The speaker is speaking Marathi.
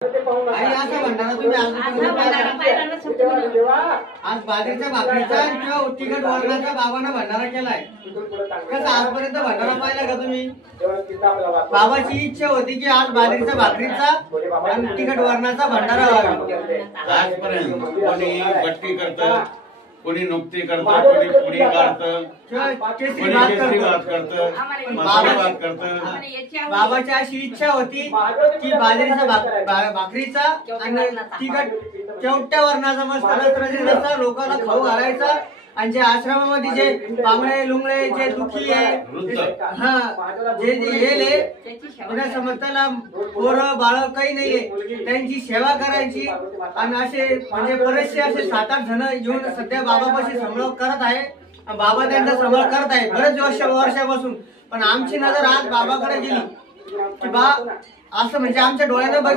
आणि असं म्हणणार तुम्ही आज बाजरीच्या भाकरीचा किंवा तिखट वरणाचा बाबांना भंडारा केलाय कसं आजपर्यंत भंडारा पाहिला का तुम्ही? बाबाची इच्छा होती की आज बाजरीच्या भाकरीचा आणि तिखट वरणाचा भंडारा व्हावा। आजपर्यंत कोणी बट्टी करतं, कोणी नुकती करतं, कोणी पुडी काढतं, कोणी केसरी भात करतं, मसाले भात करतं। बाबाची अशी इच्छा होती की बाजरीच्या भाकरीचा आणि तिखट केवट्या वर्णाचा मस्त रसरशीत लोकांना खाऊ घालायचा आणि जे आश्रमामध्ये जे बांगडे लुंगडे जे दुखी आहे जे येले समजताना पोरं बाळ काही नाहीये त्यांची सेवा करायची आणि असे म्हणजे बरेचसे असे 7-8 जण येऊन सध्या बाबापाशी संभाळ करत आहे। बाबा त्यांचा संभाळ करत आहे बरेच वर्षापासून। पण आमची नजर आज बाबाकडे गेली की बा असं म्हणजे आमच्या डोळ्यानं बघितलं